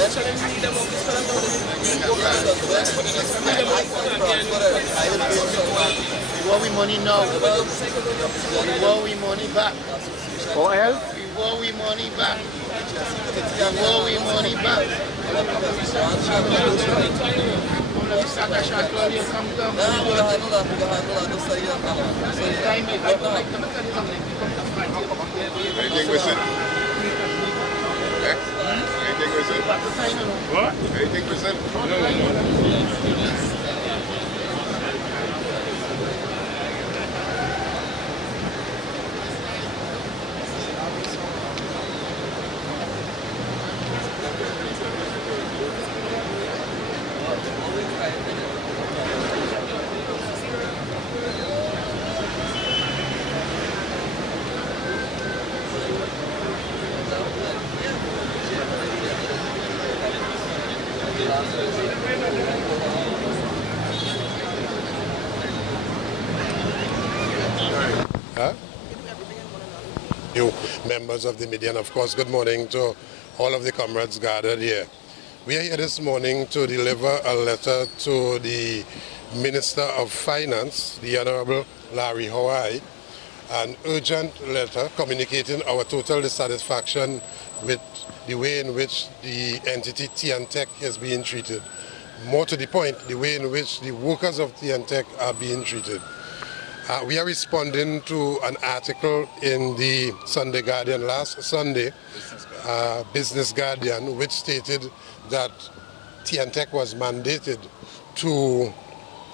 We want we money now. We want we money back. What else? We want we money back. We want we money back. Anything with it? Anything with it? What? Anything with it? No. You members of the media, and of course good morning to all of the comrades gathered here. We are here this morning to deliver a letter to the Minister of Finance, the Honorable Larry Hawaii, an urgent letter communicating our total dissatisfaction with the way in which the entity T&TEC is being treated. More to the point, the way in which the workers of T&TEC are being treated. We are responding to an article in the Sunday Guardian last Sunday, Business Guardian, which stated that T&TEC was mandated to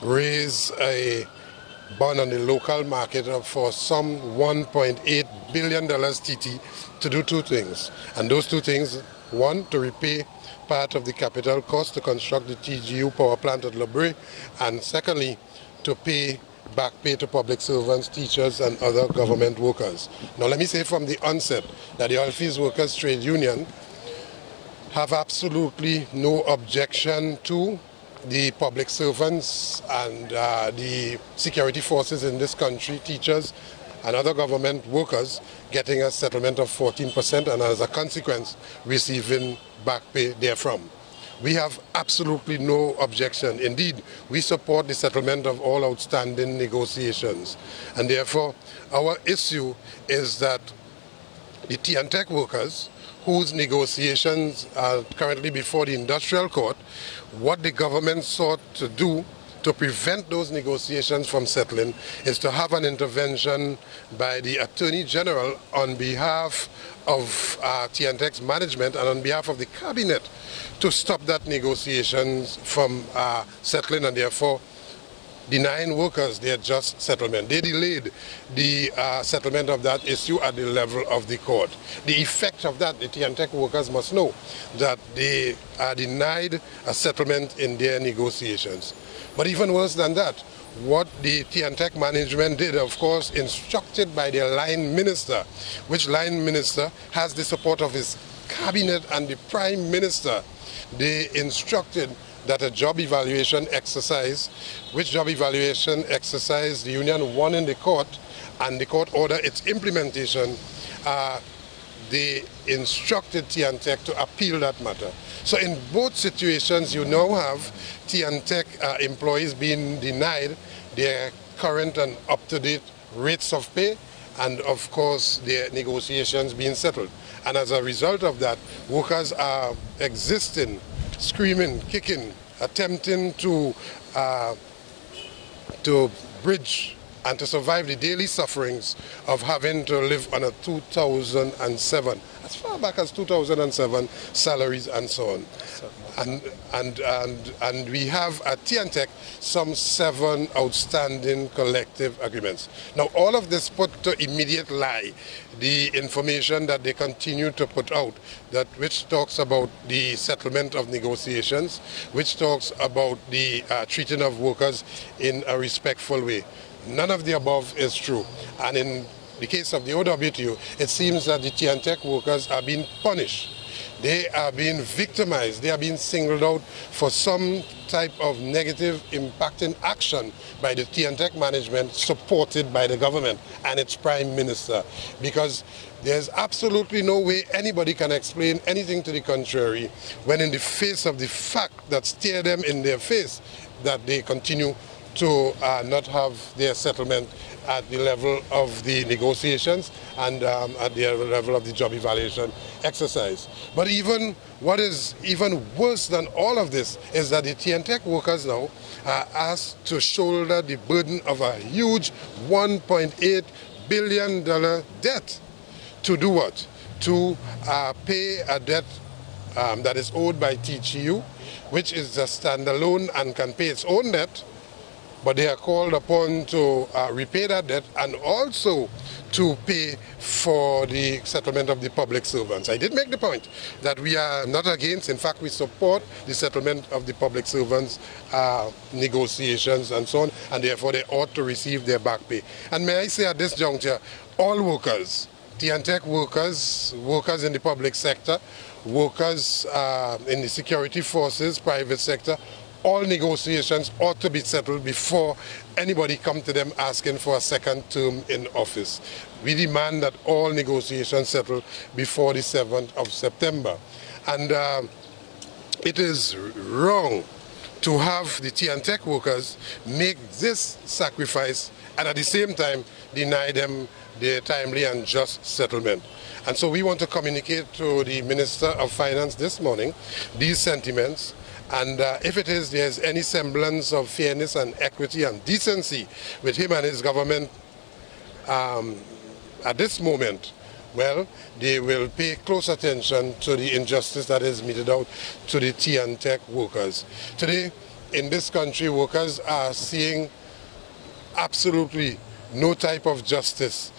raise a bond on the local market for some $1.8 billion TT to do two things. And those two things, one, to repay part of the capital cost to construct the TGU power plant at Lebre, and secondly, to pay back pay to public servants, teachers, and other government workers. Now, let me say from the onset that the Oilfields Workers Trade Union have absolutely no objection to the public servants and the security forces in this country, teachers and other government workers, getting a settlement of 14% and as a consequence receiving back pay therefrom. We have absolutely no objection. Indeed, we support the settlement of all outstanding negotiations. And therefore, our issue is that the T&TEC workers, whose negotiations are currently before the industrial court, what the government sought to do to prevent those negotiations from settling is to have an intervention by the Attorney General on behalf of T&TEC's management and on behalf of the Cabinet to stop that negotiations from settling, and therefore denying workers their just settlement. They delayed the settlement of that issue at the level of the court. The effect of that, the T&TEC workers must know that they are denied a settlement in their negotiations. But even worse than that, what the T&TEC management did, of course, instructed by their line minister, which line minister has the support of his cabinet and the prime minister. They instructed that a job evaluation exercise, which job evaluation exercise the union won in the court, and the court ordered its implementation. They instructed T&TEC to appeal that matter. So in both situations, you now have T&TEC employees being denied their current and up-to-date rates of pay, and of course their negotiations being settled. And as a result of that, workers are existing, screaming, kicking, attempting to bridge and to survive the daily sufferings of having to live on a 2007, as far back as 2007, salaries and so on. And we have at T&TEC some 7 outstanding collective agreements. Now, all of this put to immediate lie the information that they continue to put out, that which talks about the settlement of negotiations, which talks about the treating of workers in a respectful way. None of the above is true. And in the case of the OWTU, it seems that the T&TEC workers are being punished. They are being victimized. They are being singled out for some type of negative impacting action by the T&TEC management, supported by the government and its prime minister. Because there's absolutely no way anybody can explain anything to the contrary when, in the face of the fact that stare them in their face, that they continue to not have their settlement at the level of the negotiations and at the level of the job evaluation exercise. But even what is even worse than all of this is that the T&TEC workers now are asked to shoulder the burden of a huge $1.8 billion debt. To do what? To pay a debt that is owed by TGU, which is a standalone and can pay its own debt, but they are called upon to repay that debt and also to pay for the settlement of the public servants. I did make the point that we are not against, in fact we support the settlement of the public servants negotiations and so on, and therefore they ought to receive their back pay. And may I say at this juncture, all workers, T&TEC workers, workers in the public sector, workers in the security forces, private sector, all negotiations ought to be settled before anybody come to them asking for a second term in office. We demand that all negotiations settle before the 7th of September. And it is wrong to have the T&TEC workers make this sacrifice and at the same time deny them their timely and just settlement. And so we want to communicate to the Minister of Finance this morning these sentiments. And if there's any semblance of fairness and equity and decency with him and his government at this moment, well, they will pay close attention to the injustice that is meted out to the T&TEC workers. Today, in this country, workers are seeing absolutely no type of justice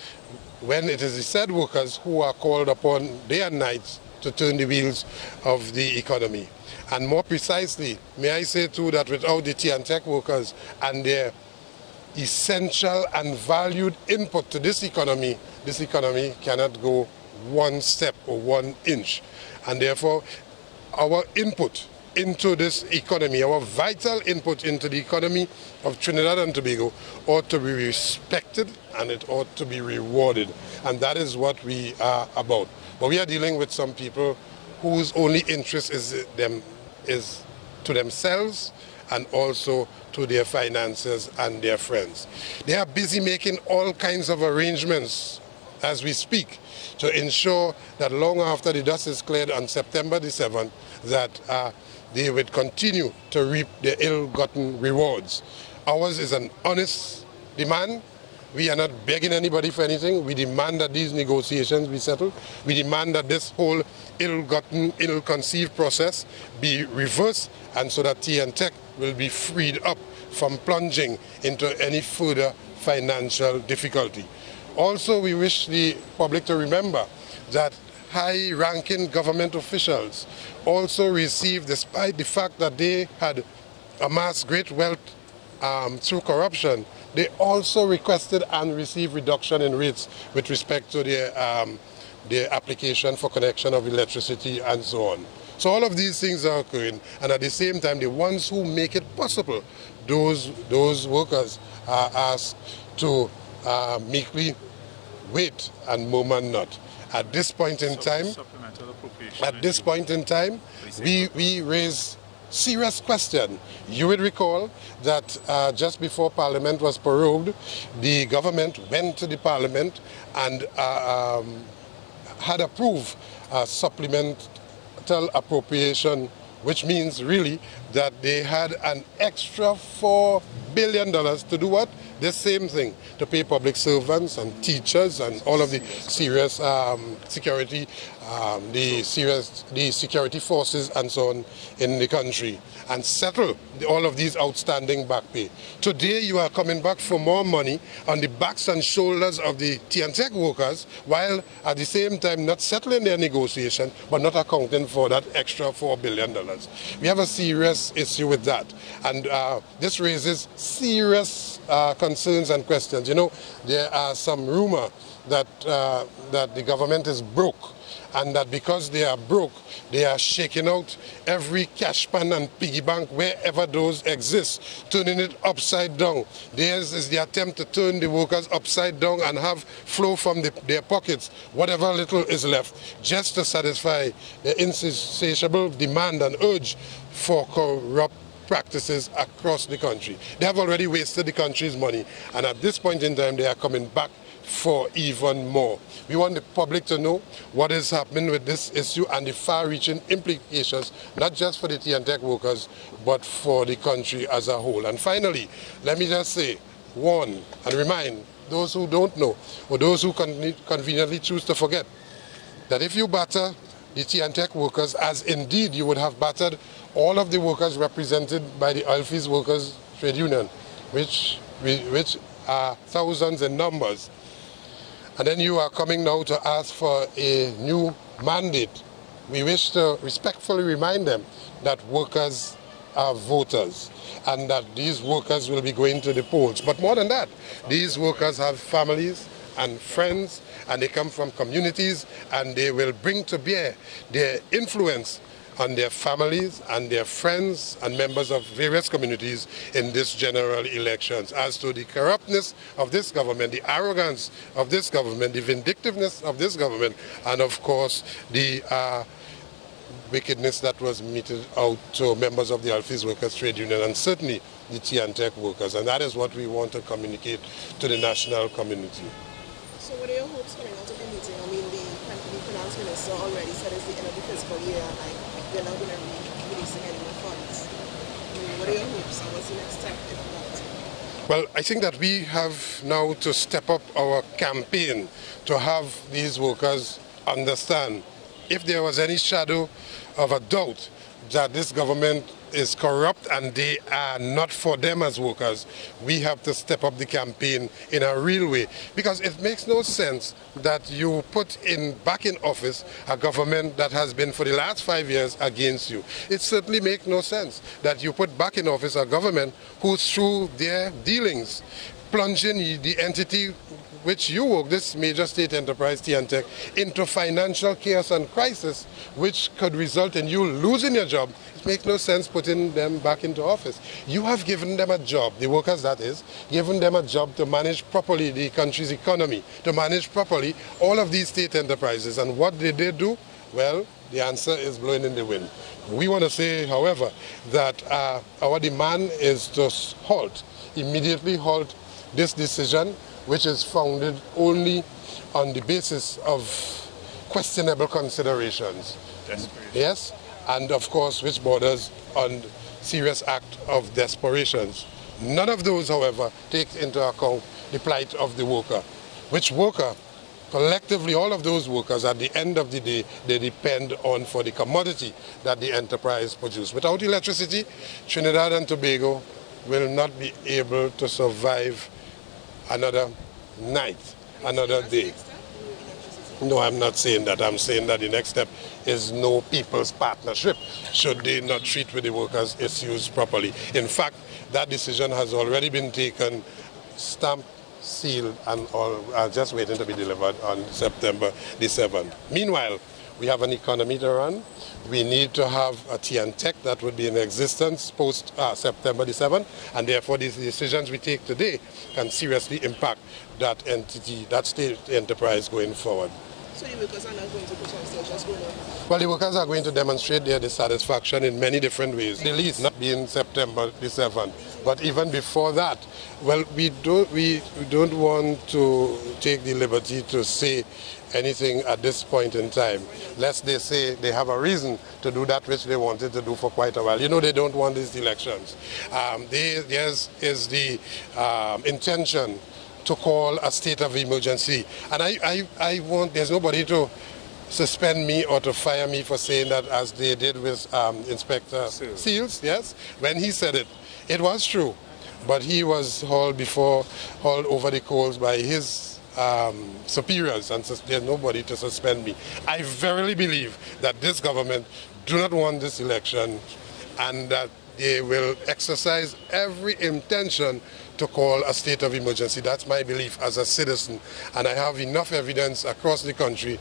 when it is the said workers who are called upon day and night to turn the wheels of the economy. And more precisely, may I say too that without the T&TEC workers and their essential and valued input to this economy cannot go one step or 1 inch. And therefore, our input into this economy, our vital input into the economy of Trinidad and Tobago ought to be respected and it ought to be rewarded. And that is what we are about. But we are dealing with some people whose only interest is to themselves and also to their finances and their friends. They are busy making all kinds of arrangements as we speak to ensure that long after the dust is cleared on September the 7th, that they would continue to reap the ill-gotten rewards. Ours is an honest demand. We are not begging anybody for anything. We demand that these negotiations be settled. We demand that this whole ill-gotten, ill-conceived process be reversed, and so that T&TEC will be freed up from plunging into any further financial difficulty. Also, we wish the public to remember that high-ranking government officials also received, despite the fact that they had amassed great wealth through corruption, they also requested and received reduction in rates with respect to their application for connection of electricity and so on. So all of these things are occurring, and at the same time, the ones who make it possible, those workers are asked to meekly wait and murmur not. At this point in time, we raise serious question. You would recall that just before Parliament was prorogued, the government went to the Parliament and had approved supplemental appropriation, which means really that they had an extra $4 billion to do what? The same thing, to pay public servants and teachers and all of the serious security, the security forces and so on in the country, and settle all of these outstanding back pay. Today you are coming back for more money on the backs and shoulders of the T&TEC workers, while at the same time not settling their negotiation but not accounting for that extra $4 billion. We have a serious issue with that, and this raises serious concerns and questions. You know, there are some rumor that the government is broke, and that because they are broke, they are shaking out every cash pan and piggy bank wherever those exist, turning it upside down. Theirs is the attempt to turn the workers upside down and have flow from their pockets, whatever little is left, just to satisfy the insatiable demand and urge for corrupt practices across the country. They have already wasted the country's money, and at this point in time, they are coming back for even more. We want the public to know what is happening with this issue and the far-reaching implications, not just for the T&TEC workers, but for the country as a whole. And finally, let me just say, warn and remind those who don't know, or those who conveniently choose to forget, that if you batter the T&TEC workers, as indeed you would have battered all of the workers represented by the Oilfields Workers Trade Union, which are thousands in numbers, and then you are coming now to ask for a new mandate, we wish to respectfully remind them that workers are voters and that these workers will be going to the polls. But more than that, these workers have families and friends, and they come from communities, and they will bring to bear their influence on their families and their friends and members of various communities in this general elections. As to the corruptness of this government, the arrogance of this government, the vindictiveness of this government, and of course the wickedness that was meted out to members of the Oilfields Workers Trade Union, and certainly the T&TEC workers. And that is what we want to communicate to the national community. So what are your hopes coming out of the meeting? I mean, the finance minister already said it's the end of the fiscal year, and they're not going to be releasing any more funds. I mean, what are your hopes, and what's the next step if not? Well, I think that we have now to step up our campaign to have these workers understand, if there was any shadow of a doubt that this government is corrupt and they are not for them as workers, we have to step up the campaign in a real way. Because it makes no sense that you put back in office a government that has been for the last 5 years against you. It certainly makes no sense that you put back in office a government who, through their dealings, plunging the entity which you work, this major state enterprise, T&TEC, into financial chaos and crisis, which could result in you losing your job. It makes no sense putting them back into office. You have given them a job, the workers that is, given them a job to manage properly the country's economy, to manage properly all of these state enterprises. And what did they do? Well, the answer is blowing in the wind. We want to say, however, that our demand is to immediately halt this decision, which is founded only on the basis of questionable considerations. Yes, and of course which borders on serious act of desperations. None of those, however, takes into account the plight of the worker. Which worker, collectively all of those workers at the end of the day, they depend on for the commodity that the enterprise produces. Without electricity, Trinidad and Tobago will not be able to survive another night, another day. No, I'm not saying that. I'm saying that the next step is no people's partnership should they not treat with the workers' issues properly. In fact, that decision has already been taken, stamped, sealed, and all are just waiting to be delivered on September the 7th. Meanwhile, we have an economy to run. We need to have a T&TEC that would be in existence post September the 7th, and therefore these decisions we take today can seriously impact that entity, that state enterprise going forward. So the workers are not going to put on stage, just going on? Well, the workers are going to demonstrate their dissatisfaction in many different ways. The least not being September the 7th, but even before that. Well, we don't want to take the liberty to say anything at this point in time, lest they say they have a reason to do that which they wanted to do for quite a while. You know, they don't want these elections. There is the intention to call a state of emergency. And I want, there's nobody to suspend me or to fire me for saying that, as they did with Inspector Seals, yes. When he said it, it was true. But he was hauled over the coals by his superiors, and there's nobody to suspend me. I verily believe that this government do not want this election, and that they will exercise every intention to call a state of emergency. That's my belief as a citizen, and I have enough evidence across the country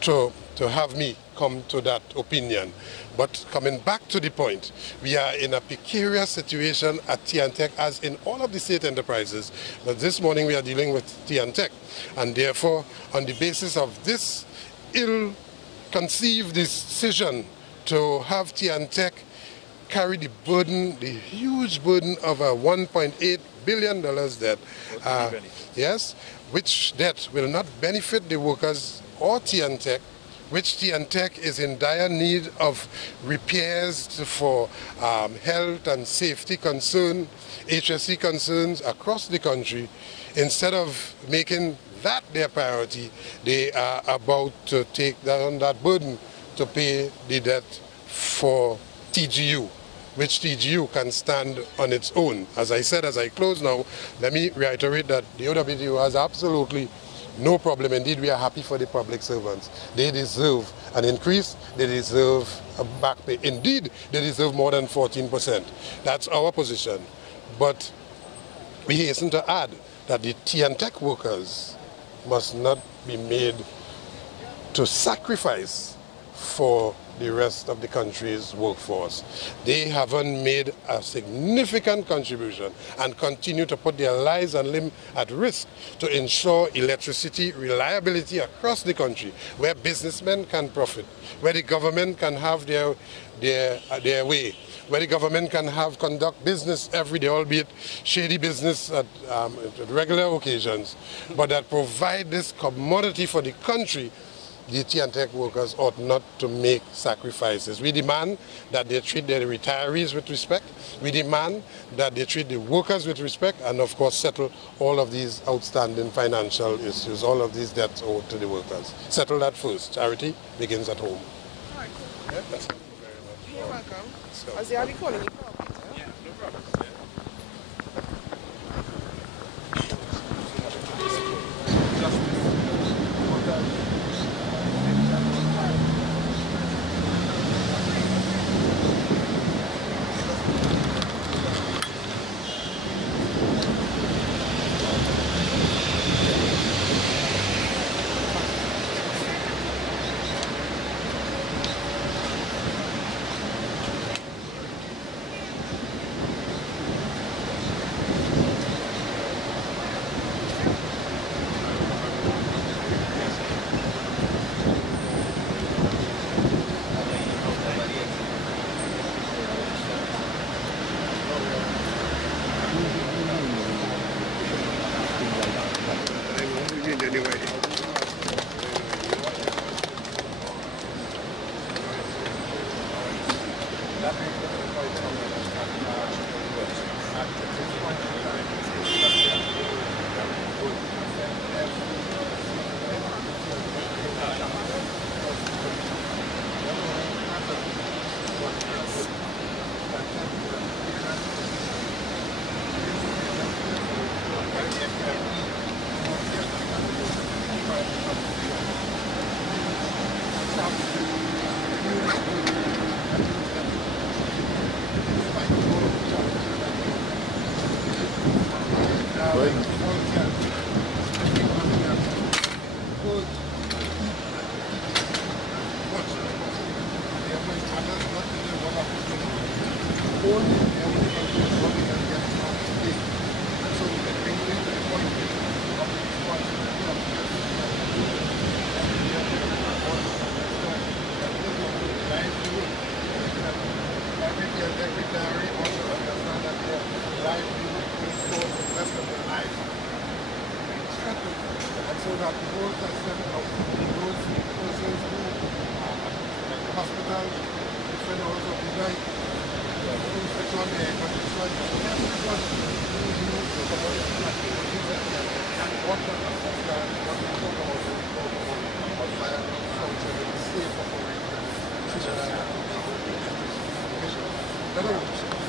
to have me come to that opinion. But coming back to the point, we are in a precarious situation at T&TEC, as in all of the state enterprises. But this morning we are dealing with T&TEC, and therefore on the basis of this ill-conceived decision to have T&TEC carry the burden, the huge burden of a $1.8 billion debt, yes, which debt will not benefit the workers or T&TEC, which T&TEC is in dire need of repairs for health and safety concern, HSE concerns across the country. Instead of making that their priority, they are about to take down that burden to pay the debt for TGU, which TGU can stand on its own. As I said, as I close now, let me reiterate that the OWTU has absolutely no problem. Indeed, we are happy for the public servants. They deserve an increase. They deserve a back pay. Indeed, they deserve more than 14%. That's our position. But we hasten to add that the T&TEC workers must not be made to sacrifice for the rest of the country's workforce. They haven't made a significant contribution and continue to put their lives and limb at risk to ensure electricity reliability across the country, where businessmen can profit, where the government can have their way, where the government can conduct business every day, albeit shady business at regular occasions, but that provide this commodity for the country. The T&TEC workers ought not to make sacrifices. We demand that they treat their retirees with respect. We demand that they treat the workers with respect, and of course settle all of these outstanding financial issues, all of these debts owed to the workers. Settle that first. Charity begins at home. All right, cool. Yeah, that's very much. You're welcome. As they are calling you. Yeah, no problem. Yeah. that the whole system of those persons who hospital, different hours of the night, which one they condition, everyone who knows the community and what the fire function is safe operating. In other words,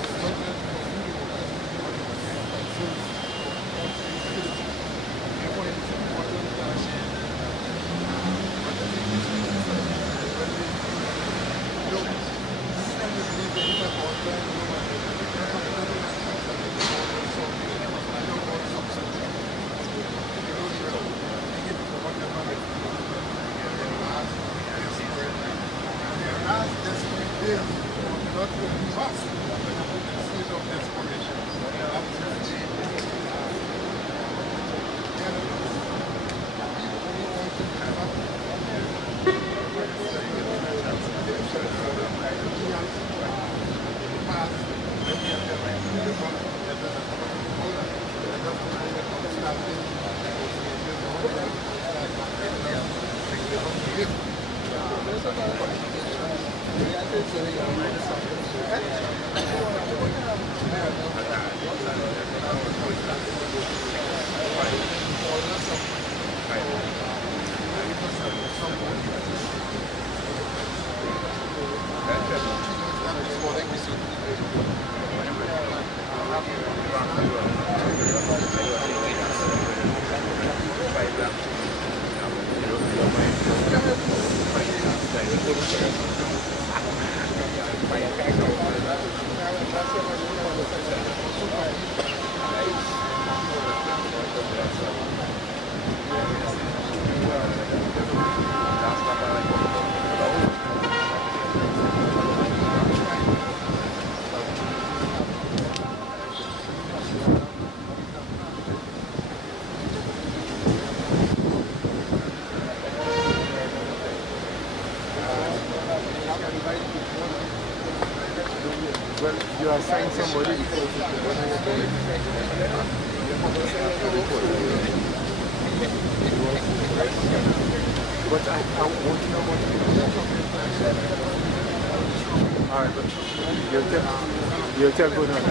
You assign somebody before but I want to know what alright, but you'll tell good on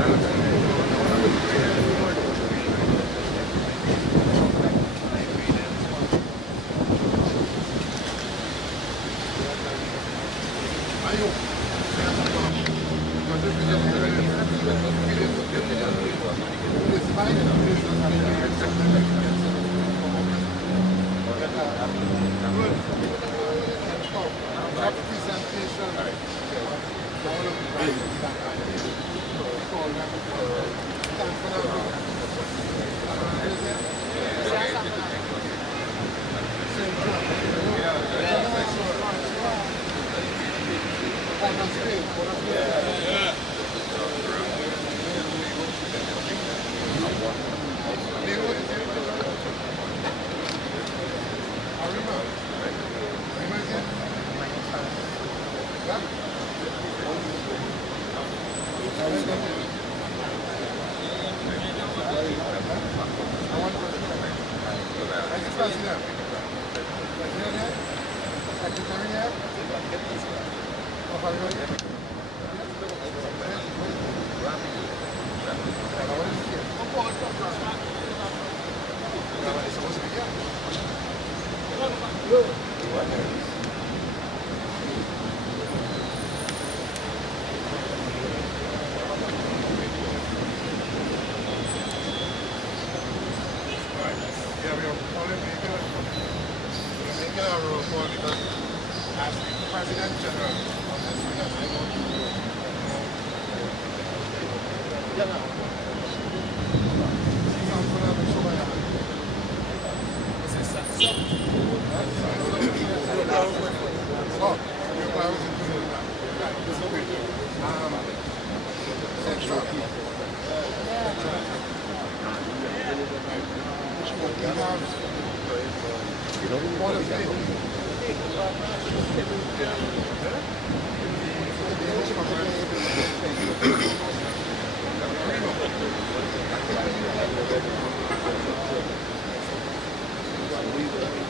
Thank you.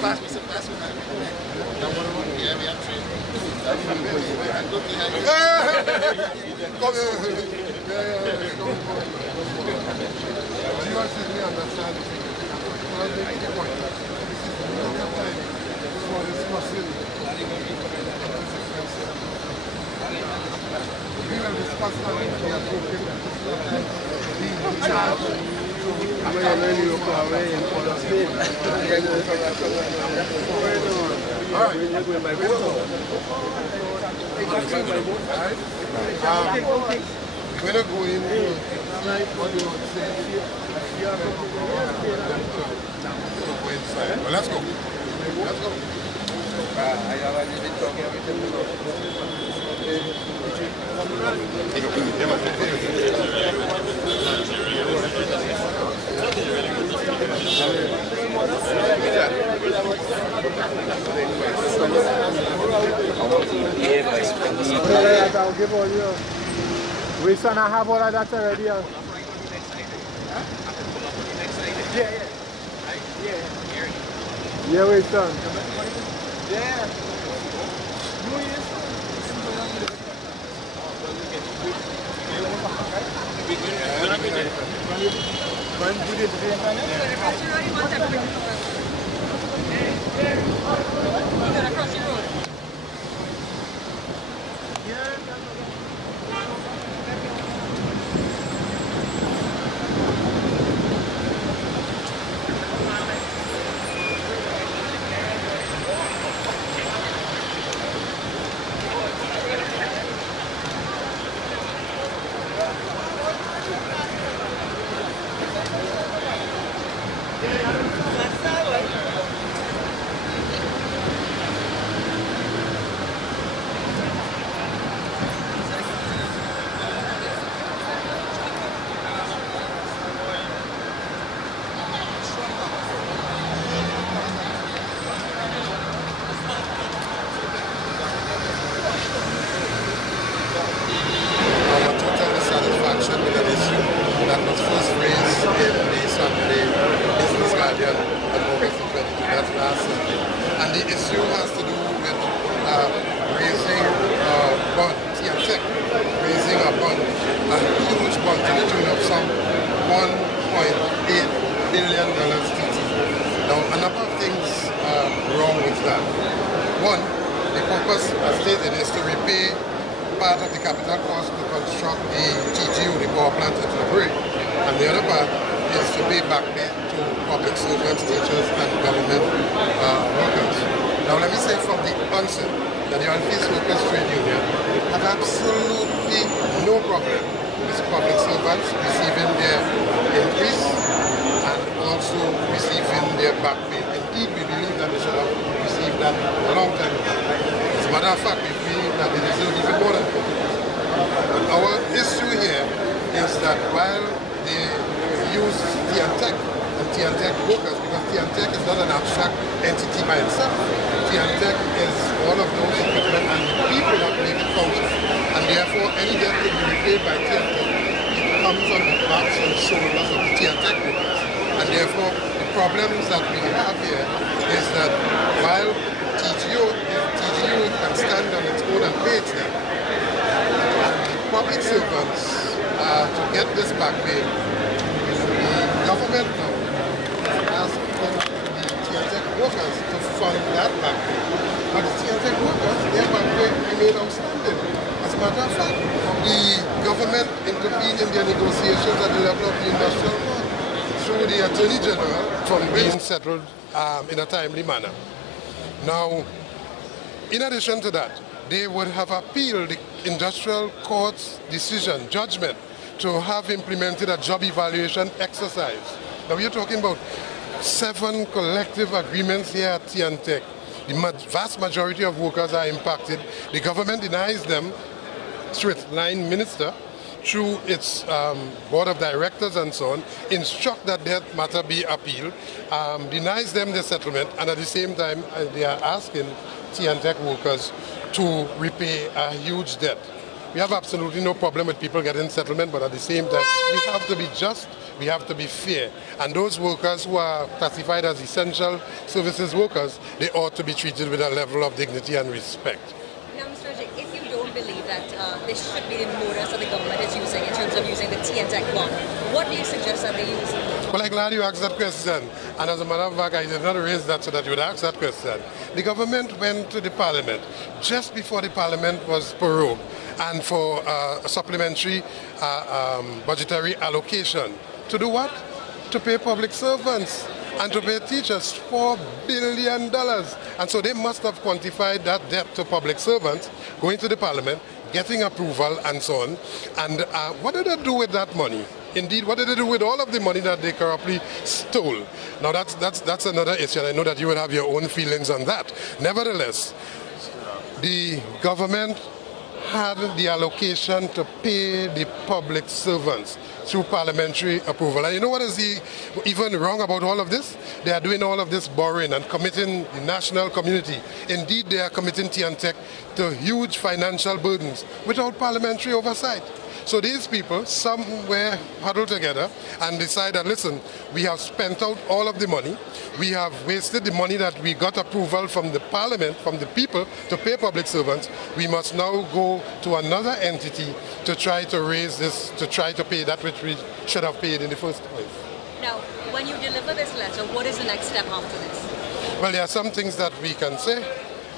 Pass me some, pass me that. Yeah, we have three. And look behind you. Come here. You actually understand the thing. I'll make the point. This is not silly. We will discuss that when we are talking. Being charged. We're not going to what you would say. Go inside. Well, let's go. Let's go. I have already been talking we son have all of that already. Yeah. Yeah, we son. Yeah. And the issue has to do with raising bond, T&TEC, raising a bond, a huge bond to the tune of some $1.8 billion. Now, a number of things are wrong with that. One, the purpose, as stated, is to repay part of the capital cost to construct the TGU, the power plant at Burke, and the other part is to pay back pay to public servants, teachers, and government workers. Now, let me say from the onset that the Oilfields Workers Trade Union have absolutely no problem with public servants receiving their increase and also receiving their back pay. Indeed, we believe that they should have received that a long time ago. As a matter of fact, we feel that they deserve even more than that. Our issue here is that while they use T&TEC and T&TEC workers, because T&TEC is not an abstract entity by itself. T&TEC is all of those equipment and the people that make it function. And therefore, any debt that be repaid by T&TEC, it comes on the backs and shoulders of the T&TEC workers. And therefore, the problems that we have here is that while TGU can stand on its own and pay its debt, public servants to get this back pay, the government now is asking the T&TEC workers to fund that back pay. But the T&TEC workers, their back pay remain outstanding. As a matter of fact, the government intervened in their negotiations at the level of the industrial court through the Attorney General from being settled in a timely manner. Now, in addition to that, they would have appealed the industrial court's decision, judgment, to have implemented a job evaluation exercise. Now we're talking about 7 collective agreements here at T&TEC. The vast majority of workers are impacted. The government denies them through its line minister, through its board of directors and so on, instruct that that matter be appealed, denies them the settlement, and at the same time they are asking T&TEC workers to repay a huge debt. We have absolutely no problem with people getting settlement, but at the same time, we have to be just, we have to be fair. And those workers who are classified as essential services workers, they ought to be treated with a level of dignity and respect. Now, Mr. Roget, if you don't believe that this should be the modus that the government is using in terms of using the T&TEC bond, what do you suggest that they use? Well, I'm glad you asked that question. And as a matter of fact, I did not raise that so that you would ask that question. The government went to the parliament just before the parliament was prorogued and for a supplementary budgetary allocation. To do what? To pay public servants and to pay teachers $4 billion. And so they must have quantified that debt to public servants, going to the parliament, getting approval and so on. And what did they do with that money? Indeed, what did they do with all of the money that they corruptly stole? Now that's another issue, and I know that you will have your own feelings on that. Nevertheless, the government had the allocation to pay the public servants through parliamentary approval. And you know what is even wrong about all of this? They are doing all of this borrowing and committing the national community. Indeed, they are committing T&TEC to huge financial burdens without parliamentary oversight. So these people, some were huddled together and decided, listen, we have spent out all of the money. We have wasted the money that we got approval from the parliament, from the people, to pay public servants. We must now go to another entity to try to raise this, to try to pay that which we should have paid in the first place. Now, when you deliver this letter, what is the next step after this? Well, there are some things that we can say,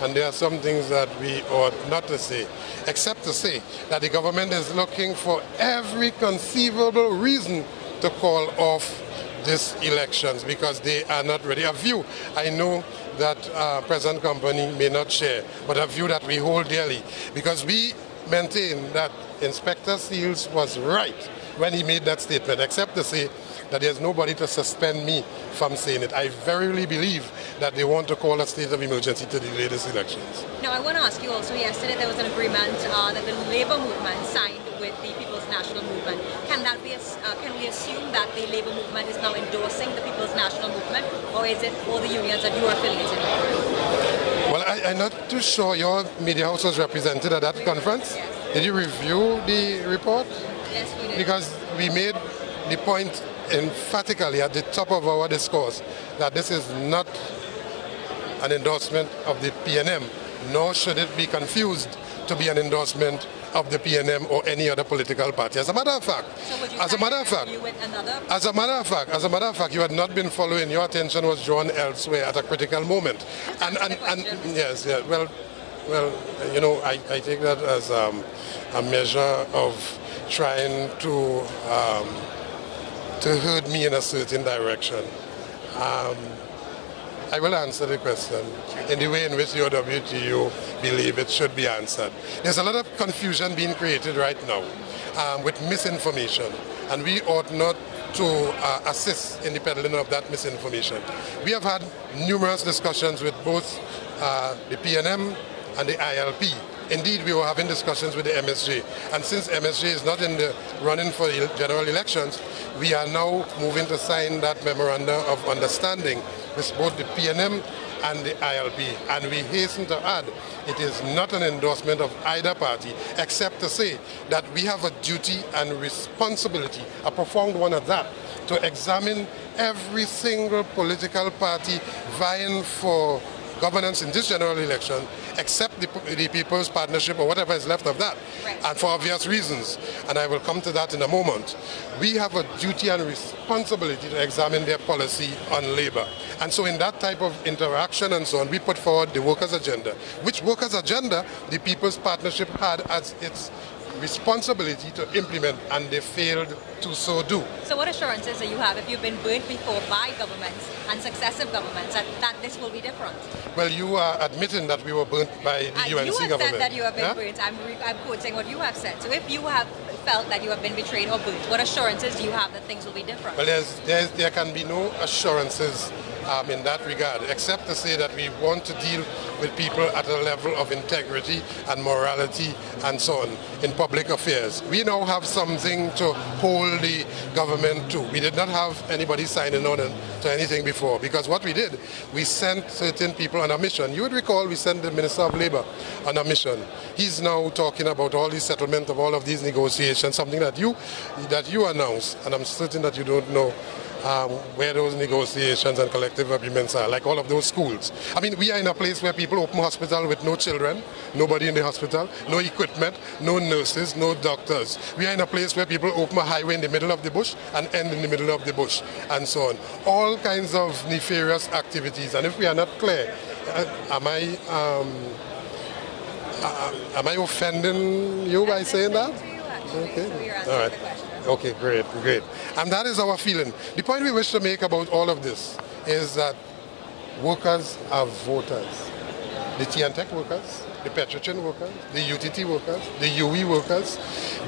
and there are some things that we ought not to say, except to say that the government is looking for every conceivable reason to call off these elections because they are not ready. A view I know that present company may not share, but a view that we hold dearly, because we maintain that Inspector Seals was right when he made that statement, except to say that there's nobody to suspend me from saying it. I verily believe that they want to call a state of emergency to delay these elections. Now, I want to ask you also, yesterday there was an agreement that the Labour movement signed with the People's National Movement. Can we assume that the Labour movement is now endorsing the People's National Movement, or is it all the unions that you are affiliated with? Well, I'm not too sure. Your media house was represented at that conference. Yes. Did you review the report? Yes, we did. Because we made the point emphatically at the top of our discourse that this is not an endorsement of the PNM, nor should it be confused to be an endorsement of the PNM or any other political party. As a matter of fact, you had not been following. Your attention was drawn elsewhere at a critical moment. And yes, yeah. Well, you know, I take that as a measure of trying to herd me in a certain direction. I will answer the question in the way in which the OWTU believe it should be answered. There's a lot of confusion being created right now with misinformation, and we ought not to assist in the peddling of that misinformation. We have had numerous discussions with both the PNM and the ILP. Indeed, we were having discussions with the MSJ, and since MSJ is not in the running for the general elections, we are now moving to sign that memorandum of understanding with both the PNM and the ILP. And we hasten to add, it is not an endorsement of either party, except to say that we have a duty and responsibility, a profound one at that, to examine every single political party vying for governance in this general election, except the People's Partnership or whatever is left of that, right. And for obvious reasons, and I will come to that in a moment. We have a duty and responsibility to examine their policy on labor. And so in that type of interaction and so on, we put forward the workers' agenda, which workers' agenda the People's Partnership had as its responsibility to implement, and they failed to so do. So what assurances do you have, if you've been burnt before by governments and successive governments, that this will be different? Well, you are admitting that we were burnt by the UNC government. You have said that you have been burnt. I'm quoting what you have said. So if you have felt that you have been betrayed or burnt, what assurances do you have that things will be different? Well, there can be no assurances in that regard, except to say that we want to deal with people at a level of integrity and morality and so on in public affairs. We now have something to hold the government to. We did not have anybody signing on to anything before, because what we did, we sent certain people on a mission. You would recall we sent the Minister of Labour on a mission. He's now talking about all the settlement of all of these negotiations, something that you announced, and I'm certain that you don't know where those negotiations and collective agreements are, like all of those schools. I mean, we are in a place where people open hospital with no children, nobody in the hospital, no equipment, no nurses, no doctors. We are in a place where people open a highway in the middle of the bush and end in the middle of the bush, and so on. All kinds of nefarious activities, and if we are not clear, am I offending you by saying that? Okay. All right. Okay, great. And that is our feeling. The point we wish to make about all of this is that workers are voters. The T&TEC workers, the Petrochin workers, the UTT workers, the UE workers,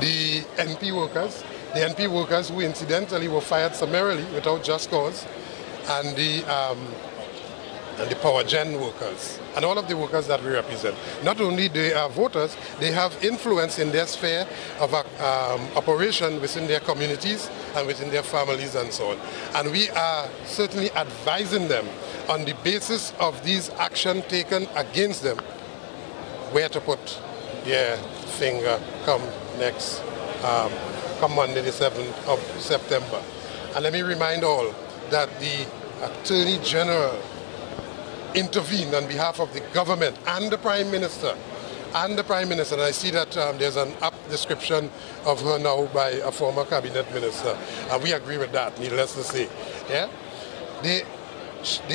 the NP workers, who incidentally were fired summarily without just cause, and the power gen workers, and all of the workers that we represent. Not only they are voters, they have influence in their sphere of operation within their communities and within their families and so on. And we are certainly advising them on the basis of these actions taken against them, where to put their finger come Monday the 7th of September. And let me remind all that the Attorney General intervened on behalf of the government and the Prime Minister. And I see that there's an apt description of her now by a former cabinet minister. And we agree with that, needless to say. Yeah? They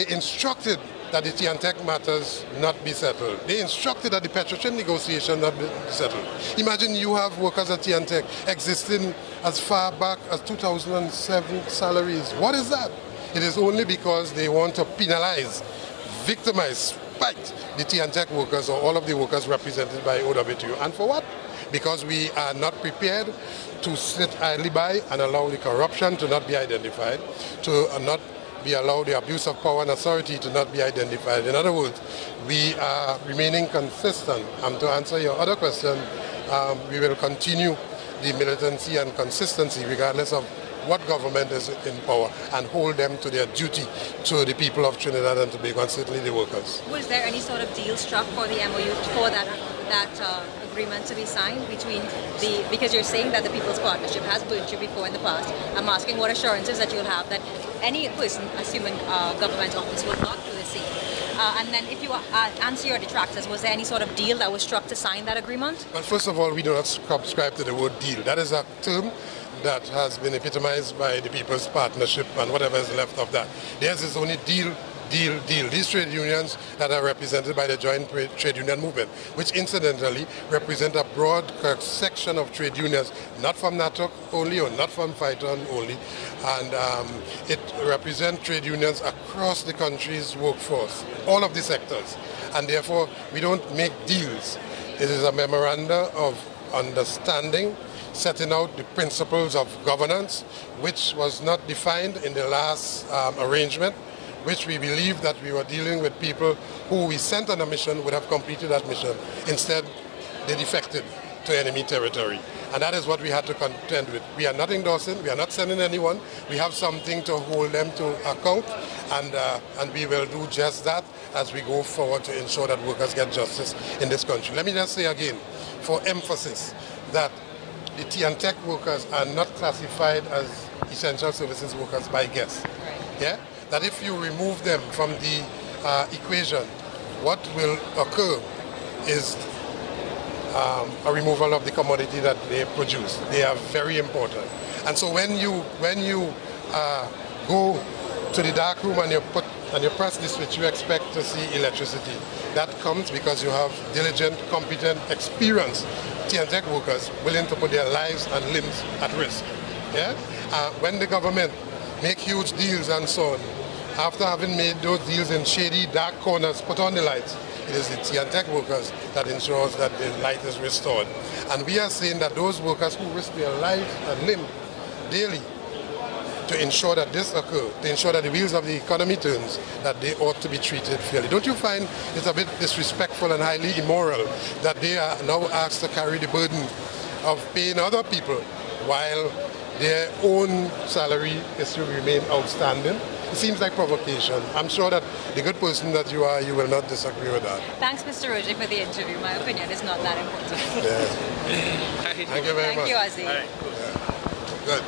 instructed that the T&TEC matters not be settled. They instructed that the Petrochin negotiation not be settled. Imagine you have workers at T&TEC existing as far back as 2007 salaries. What is that? It is only because they want to penalize, victimize, spite the T&TEC workers or all of the workers represented by OWTU. And for what? Because we are not prepared to sit idly by and allow the corruption to not be identified, to not be allowed the abuse of power and authority to not be identified. In other words, we are remaining consistent. And to answer your other question, we will continue the militancy and consistency regardless of what government is in power, and hold them to their duty to the people of Trinidad and Tobago, and certainly the workers. Was there any sort of deal struck for the MOU, for that agreement to be signed between because you're saying that the People's Partnership has burnt you before in the past. I'm asking what assurances that you'll have that any person assuming government office will not do the same. And then if you answer your detractors, was there any sort of deal that was struck to sign that agreement? Well, first of all, we do not subscribe to the word deal. That is a term that has been epitomized by the People's Partnership and whatever is left of that. Theirs is only deal. These trade unions that are represented by the Joint Trade Union Movement, which incidentally represent a broad section of trade unions, not from NATOC only or not from Phyton only, and it represents trade unions across the country's workforce, all of the sectors, and therefore we don't make deals. It is a memoranda of understanding setting out the principles of governance, which was not defined in the last arrangement, which we believe that we were dealing with people who we sent on a mission would have completed that mission. Instead, they defected to enemy territory. And that is what we had to contend with. We are not endorsing, we are not sending anyone. We have something to hold them to account, and we will do just that as we go forward to ensure that workers get justice in this country. Let me just say again, for emphasis, that the T&TEC workers are not classified as essential services workers by guess. Yeah? That if you remove them from the equation, what will occur is a removal of the commodity that they produce. They are very important. And so when you go to the dark room and you press the switch, you expect to see electricity. That comes because you have diligent, competent, experienced T&TEC workers willing to put their lives and limbs at risk. Yeah? When the government make huge deals and so on, after having made those deals in shady, dark corners, put on the lights, it is the T&TEC workers that ensures that the light is restored. And we are saying that those workers who risk their lives and limb daily to ensure that this occurs, to ensure that the wheels of the economy turns, that they ought to be treated fairly. Don't you find it's a bit disrespectful and highly immoral that they are now asked to carry the burden of paying other people while their own salary is to remain outstanding? It seems like provocation. I'm sure that the good person that you are, you will not disagree with that. Thanks, Mr. Roget, for the interview. My opinion is not that important. Yes. Thank you very much. Thank you, Ozzy. Good.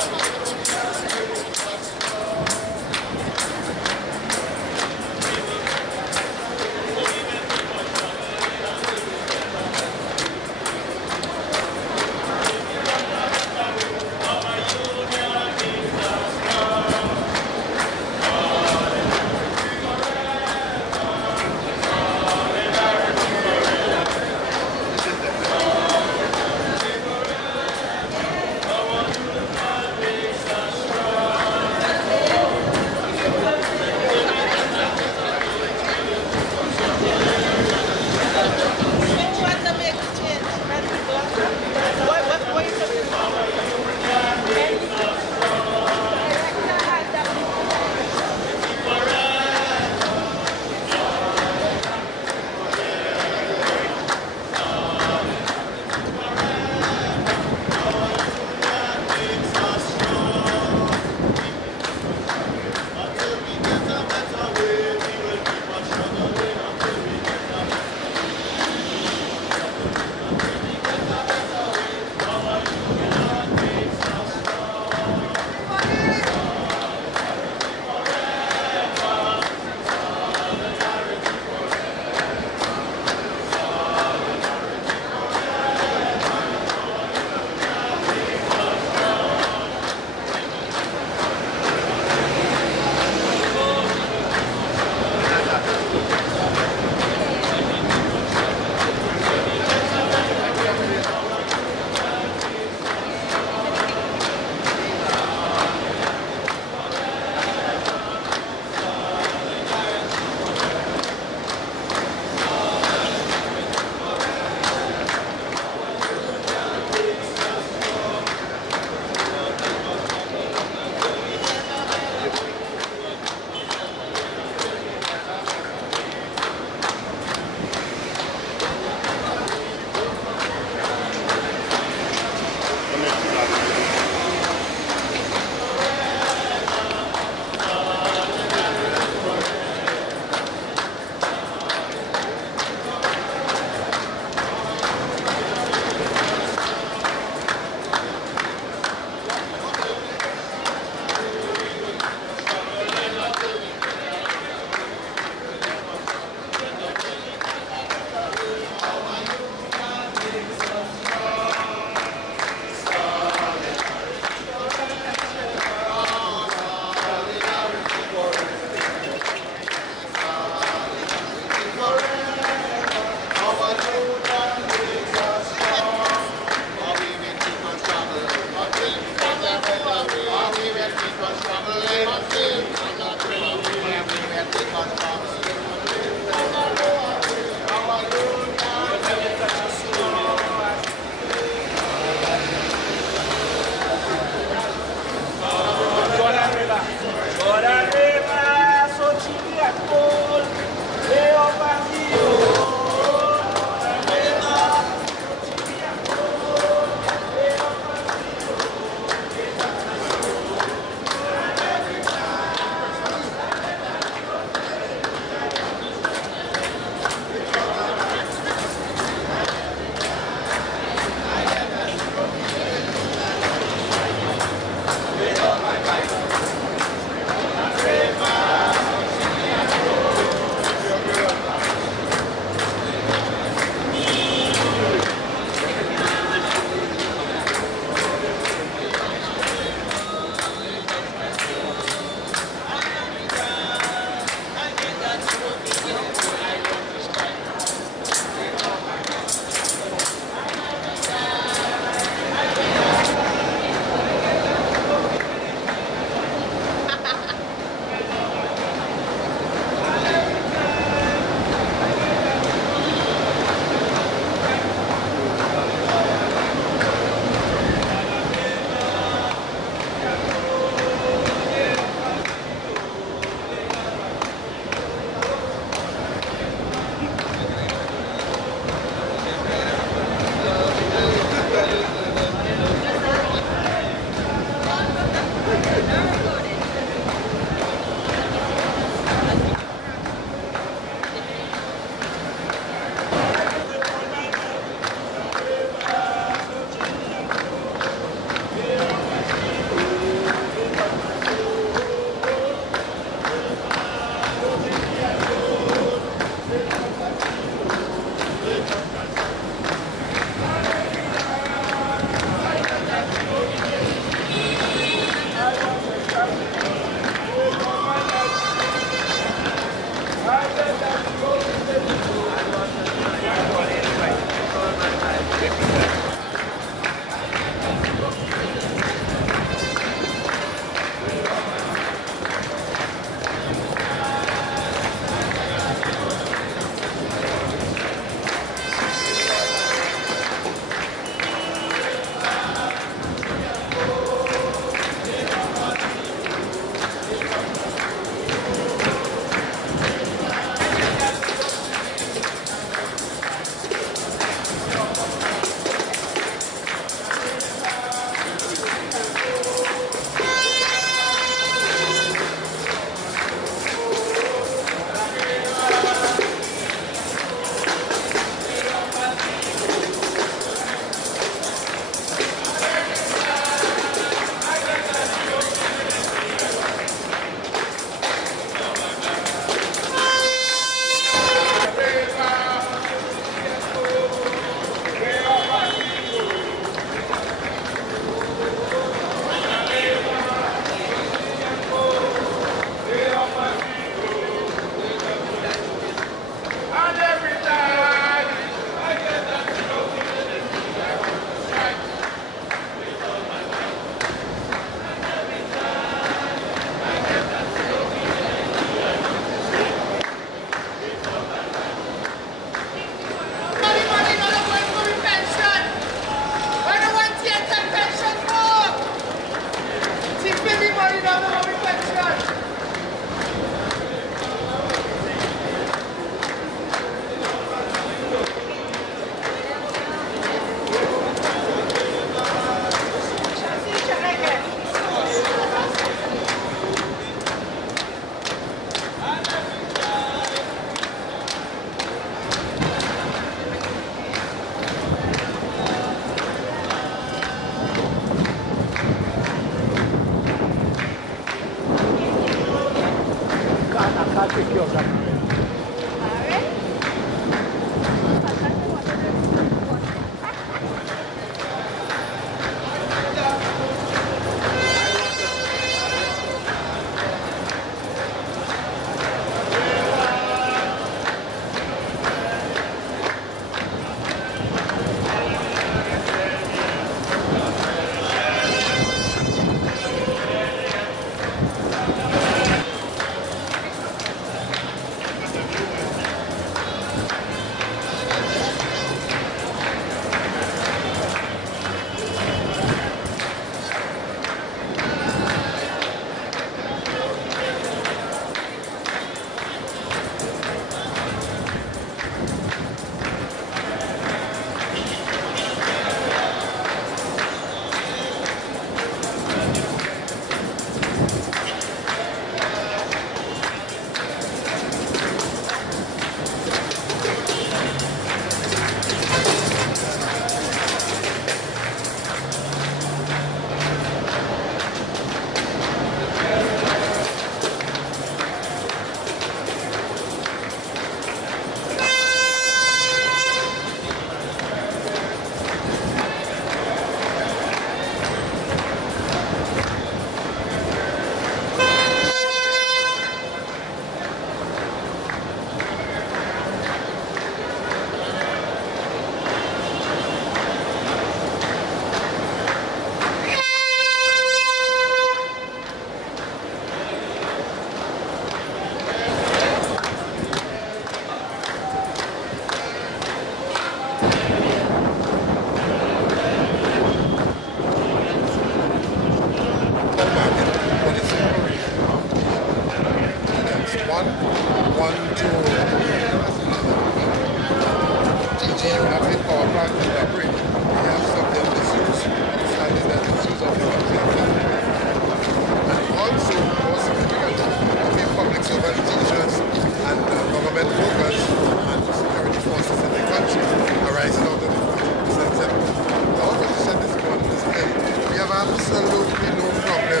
absolutely no problem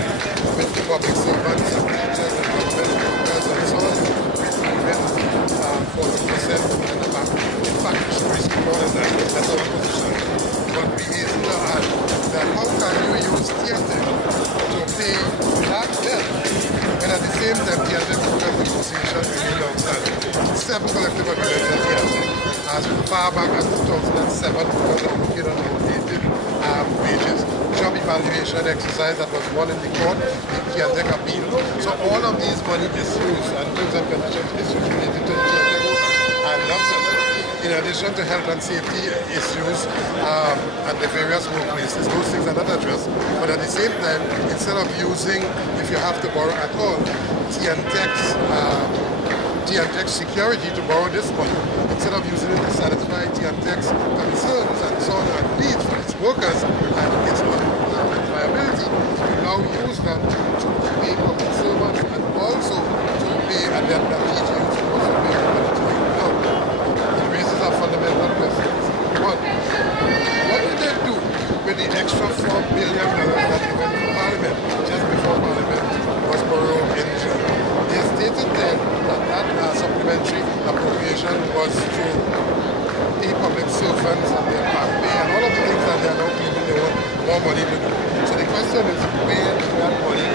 with the public servants and teachers and government workers and so on receiving 40% and above. In fact, we should receive more than that. That's our position. But we hasten to add that how can you use T&TEC to pay that debt when at the same time T&TEC program negotiation remain outstanding? 7 collective agreements at T&TEC as far back as 2007 because of working on outdated wages. Job evaluation exercise that was won in the court, the T&TEC appeal. So all of these money issues and terms and conditions issues related to the T&TEC are lots of them. In addition to health and safety issues at the various workplaces, those things are not addressed. But at the same time, instead of using, if you have to borrow at all, T&TEC security to borrow this money, instead of using it to satisfy T&TEC's concerns and so on and needs for its workers and its viability, we now use that to pay public servants and also to pay a debt that TGU is supposed to pay humanitarian. It raises a fundamental questions. One, what did they do with the extra $4 billion that they went to Parliament just before Parliament was borrowed in June? They stated then that supplementary appropriation was to pay public servants and their back pay and all of the things that they are now claiming they want more money to do. So the question is, where is that money?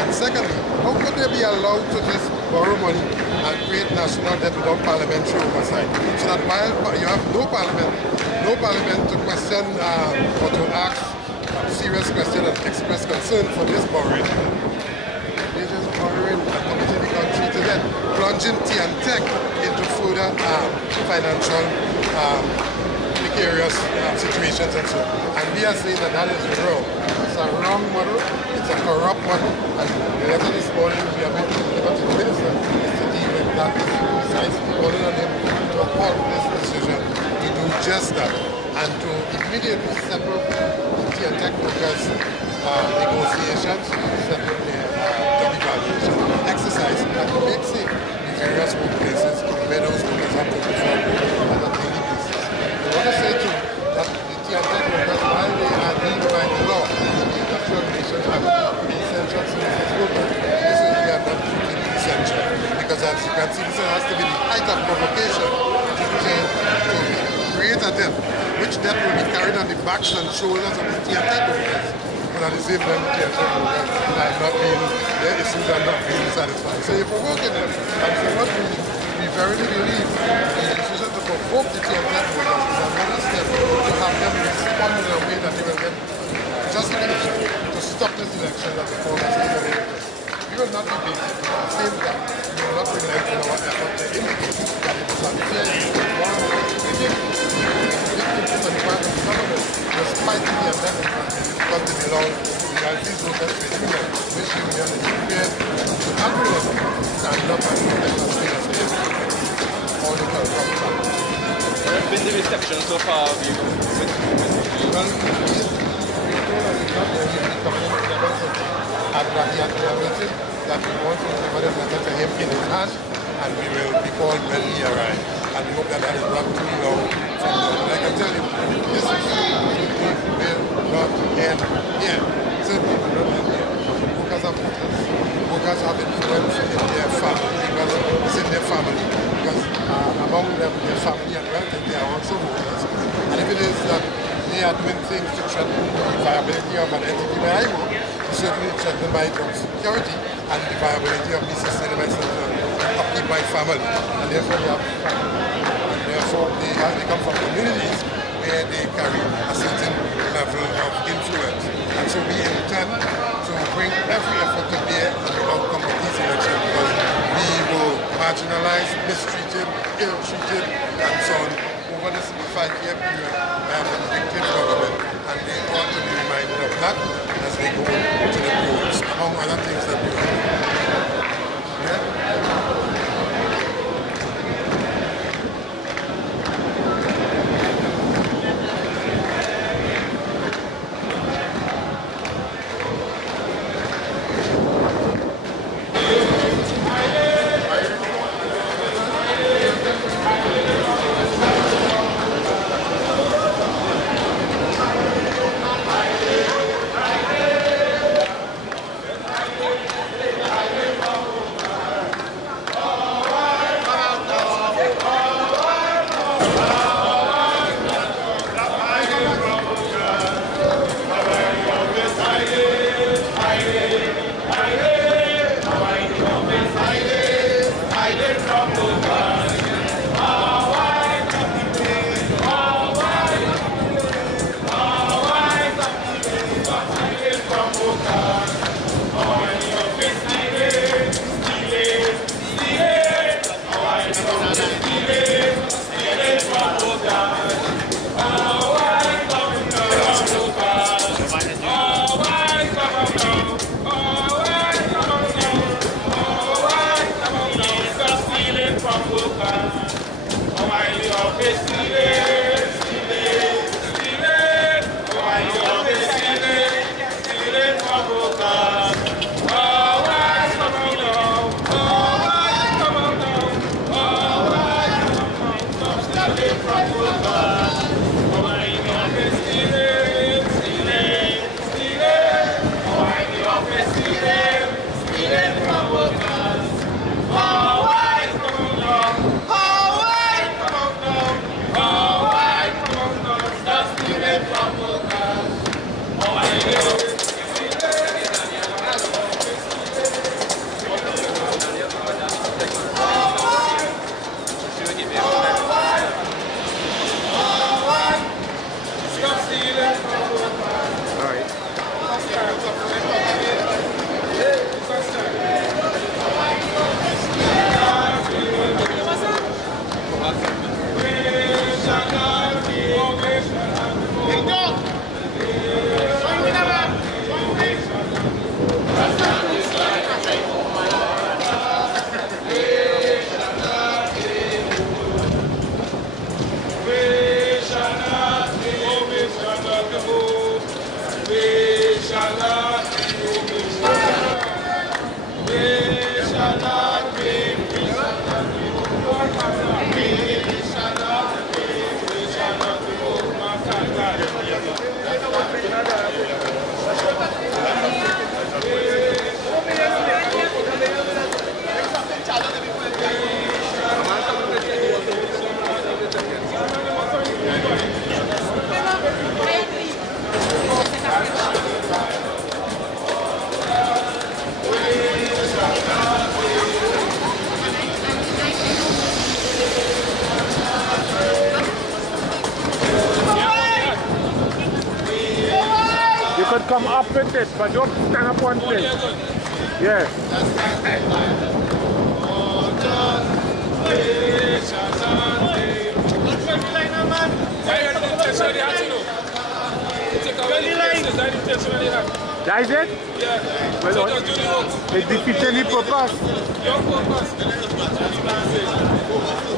And secondly, how could they be allowed to just borrow money and create national debt without parliamentary oversight? So that while you have no parliament to question or to ask serious questions and express concern for this borrowing, they just borrowing and committing the country to debt, plunging T&TEC into further financial precarious situations and so on. And we are saying that is wrong. It's a wrong model, it's a corrupt model, and the letter this morning we are going to deliver to the minister is to deal with that. Besides calling on him to uphold this decision, we do just that, and to immediately settle the T&TEC workers' negotiations, settle the job evaluation exercise, and to make safe the various workplaces where those workers have to perform on a daily basis. I want to say too that the T&TEC workers, while they are deemed by the law, the Industrial Relations Act, essential services workers, this is they are not treated essential. Because as you can see, this has to be the height of provocation to create a debt, which debt will be carried on the backs and shoulders of the T&TEC workers. But at the same time, the T&TEC workers are not being, their issues are not being satisfied. So you're provoking them. And for what we verily believe, the decision to provoke the T&TEC workers is another step to have them respond in a way that they will get justification to stop this election that the court has given. We will not be basic. At the same time, we will not relent in our effort to indicate that it is unfair to one victims and the part of the government, despite the T&TEC workers, because they belong to the Alphys Workers Trade Union, which union is prepared to accurately stand up and protect the state of state. All the corrupt factors. What has been the reception so far of you? Well, he had collaborated that we want to deliver this letter to him in his hand, and we will be called when he arrives. And we hope that that is not too long from now. But I can tell you, this will not end here. Certainly will not end here. Workers are voters. Workers have influence in their family, because it's in their family. Because among them, their family and relatives, they are also voters. And if it is that they are doing things to threaten the viability of an entity where I work, certainly threaten my job security and the viability of me sustaining myself and upkeep my family. And therefore they come from communities where they carry a certain level of influence. And so we intend to bring every effort to bear on the outcome of these elections, because we will marginalize, mistreated, ill-treated, and so on over this 5-year period by a vindictive government, and they ought to be reminded of that as they go to the polls, among other things that we do. up with it, but don't stand up one place. Yes. That is it? Yeah. Well, So just do the work. it defeated the purpose. Your purpose.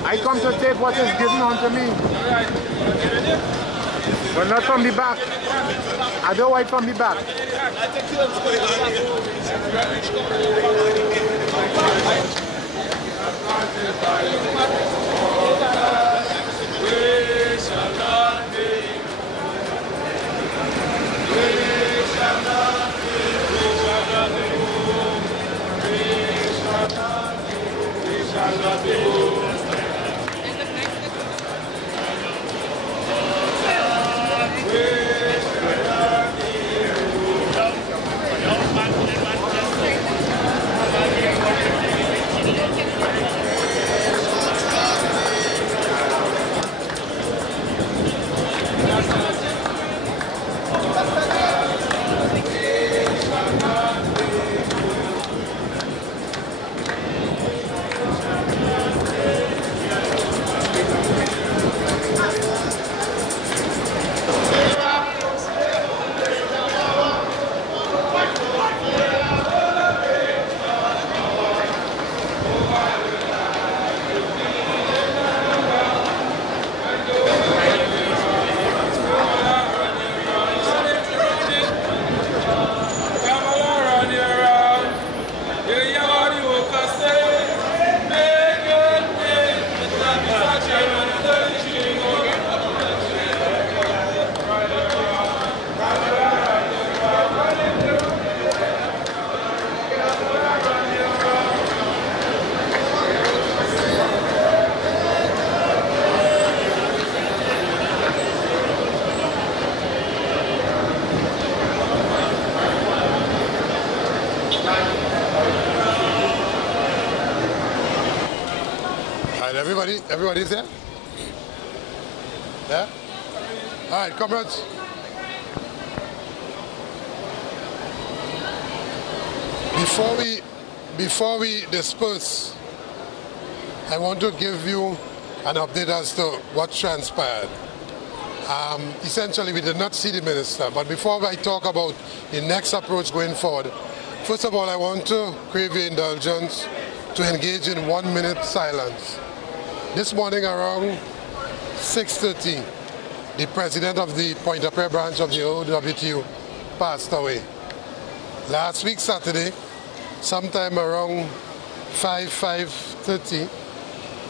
I come to take what is given unto me. Alright. But not from the back. I don't want from the back. Everybody's there? Yeah? All right, comrades. Before we disperse, I want to give you an update as to what transpired. Essentially, we did not see the minister, but before I talk about the next approach going forward, first of all, I want to crave your indulgence to engage in 1 minute silence. This morning around 6:30, the president of the Point-A-Prayer branch of the OWTU passed away. Last week, Saturday, sometime around 5:30,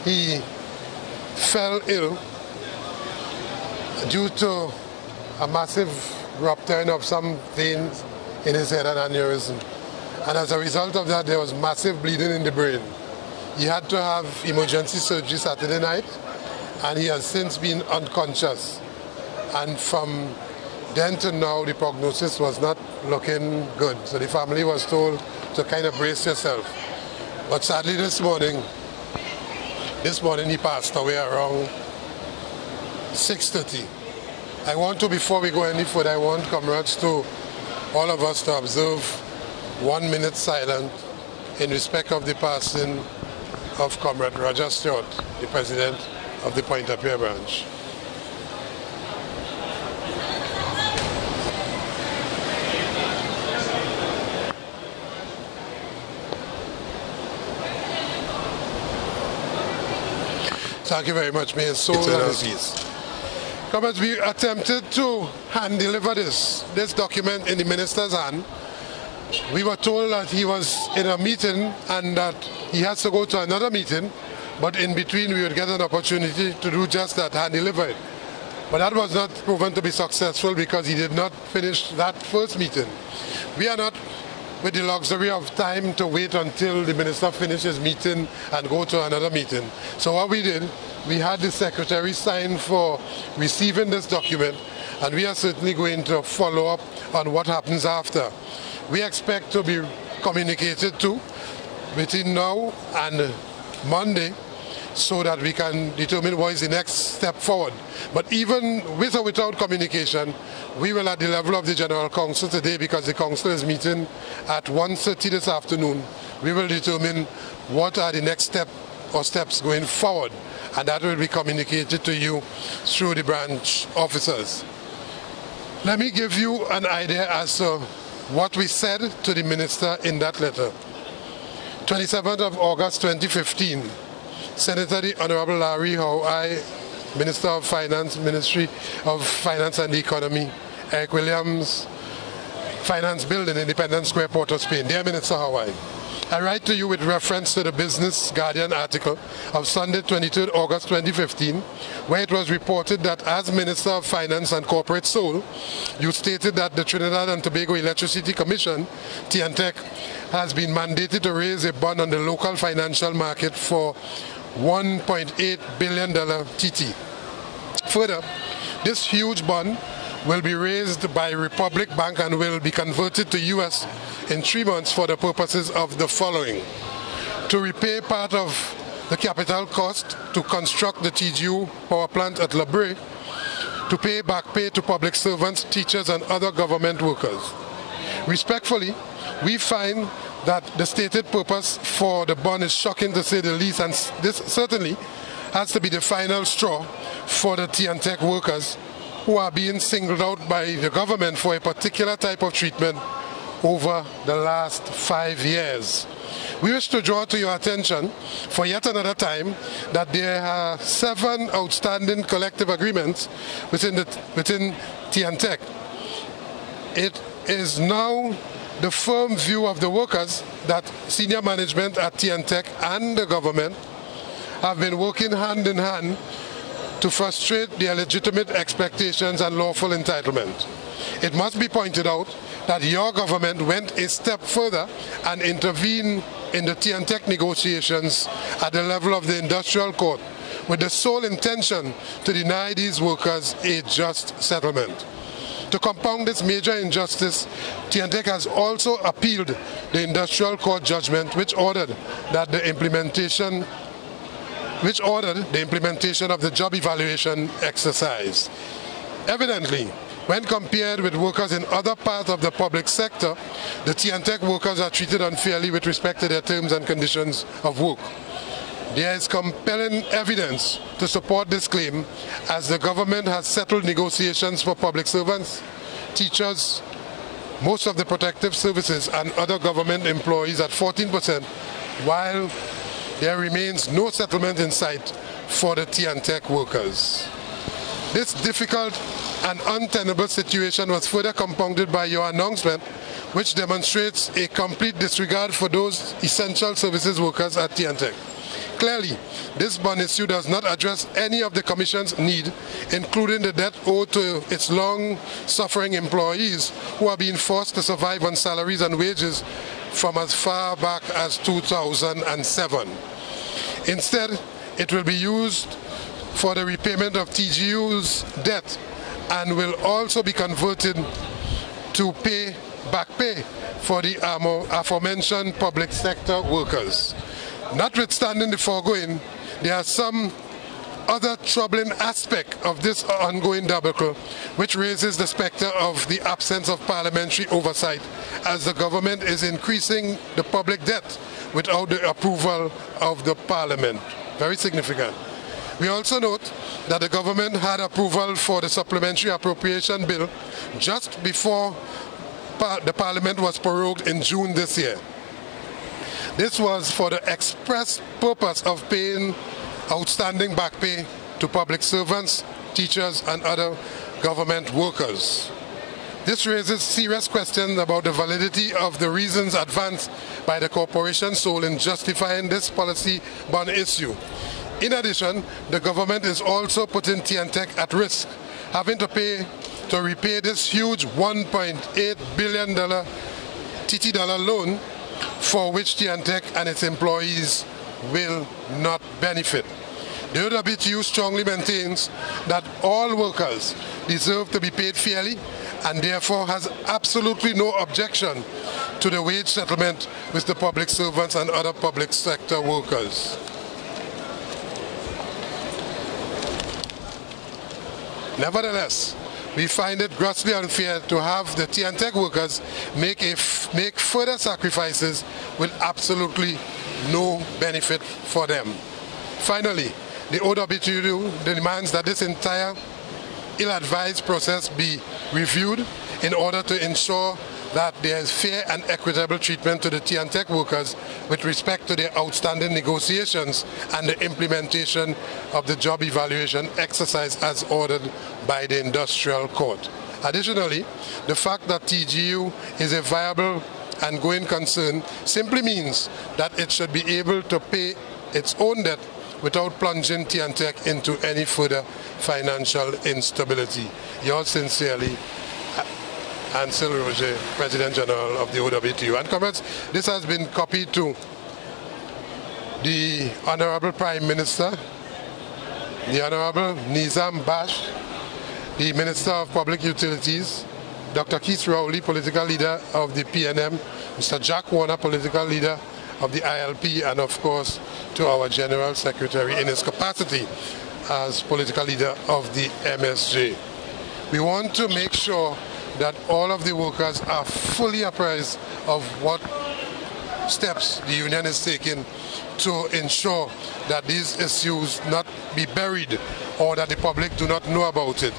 he fell ill due to a massive rupturing of some veins in his head and aneurysm. And as a result of that, there was massive bleeding in the brain. He had to have emergency surgery Saturday night, and he has since been unconscious. And from then to now, the prognosis was not looking good. So the family was told to kind of brace yourself. But sadly this morning he passed away around 6:30. I want to, before we go any further, I want comrades to, all of us to observe 1 minute silence in respect of the passing of Comrade Roger Stewart, the president of the Point-A-Prayer branch. Thank you very much, Mayor. So comrades, we attempted to hand deliver this document in the minister's hand. We were told that he was in a meeting and that he has to go to another meeting, but in between we would get an opportunity to do just that, hand deliver it. But that was not proven to be successful because he did not finish that first meeting. We are not with the luxury of time to wait until the minister finishes meeting and go to another meeting. So what we did, we had the secretary sign for receiving this document, and we are certainly going to follow up on what happens after. We expect to be communicated to between now and Monday so that we can determine what is the next step forward. But even with or without communication, we will at the level of the General Council today, because the Council is meeting at 1:30 this afternoon, we will determine what are the next steps going forward, and that will be communicated to you through the branch officers. Let me give you an idea as to what we said to the Minister in that letter. 27th of August 2015, Senator the Honorable Larry Howe, Minister of Finance, Ministry of Finance and the Economy, Eric Williams, Finance Building, Independence Square, Port-of-Spain. Dear Minister Howe, I write to you with reference to the Business Guardian article of Sunday, 23rd August 2015, where it was reported that as Minister of Finance and Corporate Sole, you stated that the Trinidad and Tobago Electricity Commission, T&TEC, has been mandated to raise a bond on the local financial market for $1.8 billion TT. Further, this huge bond will be raised by Republic Bank and will be converted to US in 3 months for the purposes of the following: to repay part of the capital cost to construct the TGU power plant at La Brea, to pay back pay to public servants, teachers and other government workers. Respectfully, we find that the stated purpose for the bond is shocking, to say the least, and this certainly has to be the final straw for the T&TEC workers who are being singled out by the government for a particular type of treatment over the last 5 years. We wish to draw to your attention for yet another time that there are 7 outstanding collective agreements within T&TEC. It is now the firm view of the workers that senior management at T&TEC and the government have been working hand in hand to frustrate their legitimate expectations and lawful entitlement. It must be pointed out that your government went a step further and intervened in the T&TEC negotiations at the level of the industrial court with the sole intention to deny these workers a just settlement. To compound this major injustice, T&TEC has also appealed the industrial court judgment which ordered the implementation of the job evaluation exercise. Evidently, when compared with workers in other parts of the public sector, the T&TEC workers are treated unfairly with respect to their terms and conditions of work. There is compelling evidence to support this claim, as the government has settled negotiations for public servants, teachers, most of the protective services and other government employees at 14%, while there remains no settlement in sight for the T&TEC workers. This difficult and untenable situation was further compounded by your announcement, which demonstrates a complete disregard for those essential services workers at T&TEC. Clearly, this bond issue does not address any of the Commission's need, including the debt owed to its long-suffering employees who are being forced to survive on salaries and wages from as far back as 2007. Instead, it will be used for the repayment of TGU's debt and will also be converted to pay back pay for the aforementioned public sector workers. Notwithstanding the foregoing, there are some other troubling aspect of this ongoing debacle, which raises the specter of the absence of parliamentary oversight, as the government is increasing the public debt without the approval of the parliament. Very significant. We also note that the government had approval for the supplementary appropriation bill just before the parliament was prorogued in June this year. This was for the express purpose of paying outstanding back pay to public servants, teachers and other government workers. This raises serious questions about the validity of the reasons advanced by the corporation sole in justifying this policy bond issue. In addition, the government is also putting T&TEC at risk, having to repay this huge $1.8 billion TT dollar loan, for which T&TEC and its employees will not benefit. The OWTU strongly maintains that all workers deserve to be paid fairly and therefore has absolutely no objection to the wage settlement with the public servants and other public sector workers. Nevertheless, we find it grossly unfair to have the T&TEC workers make further sacrifices with absolutely no benefit for them. Finally, the OWTU demands that this entire ill-advised process be reviewed in order to ensure that there is fair and equitable treatment to the T&TEC workers with respect to their outstanding negotiations and the implementation of the job evaluation exercise as ordered by the Industrial Court. Additionally, the fact that TGU is a viable and going concern simply means that it should be able to pay its own debt without plunging T&TEC into any further financial instability. Yours sincerely, Ancel Roget, President General of the OWTU. And comrades, this has been copied to the Honorable Prime Minister, the Honorable Nizam Bash, the Minister of Public Utilities, Dr. Keith Rowley, political leader of the PNM, Mr. Jack Warner, political leader of the ILP, and of course to our General Secretary in his capacity as political leader of the MSJ. We want to make sure that all of the workers are fully apprised of what steps the union is taking to ensure that these issues not be buried or that the public do not know about it.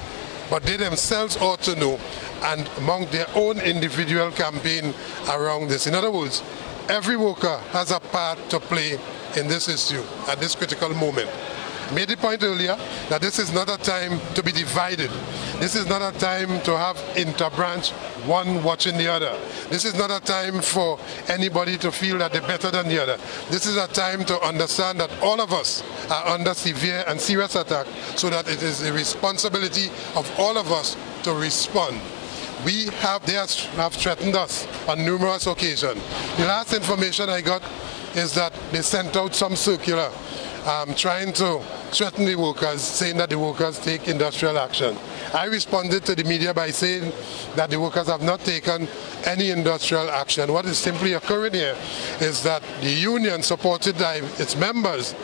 But they themselves ought to know and mount their own individual campaign around this. In other words, every worker has a part to play in this issue at this critical moment. I made the point earlier that this is not a time to be divided. This is not a time to have interbranch, one watching the other. This is not a time for anybody to feel that they're better than the other. This is a time to understand that all of us are under severe and serious attack, so that it is the responsibility of all of us to respond. They have threatened us on numerous occasions. The last information I got is that they sent out some circular trying to threaten the workers, saying that the workers take industrial action. I responded to the media by saying that the workers have not taken any industrial action. What is simply occurring here is that the union, supported by its members,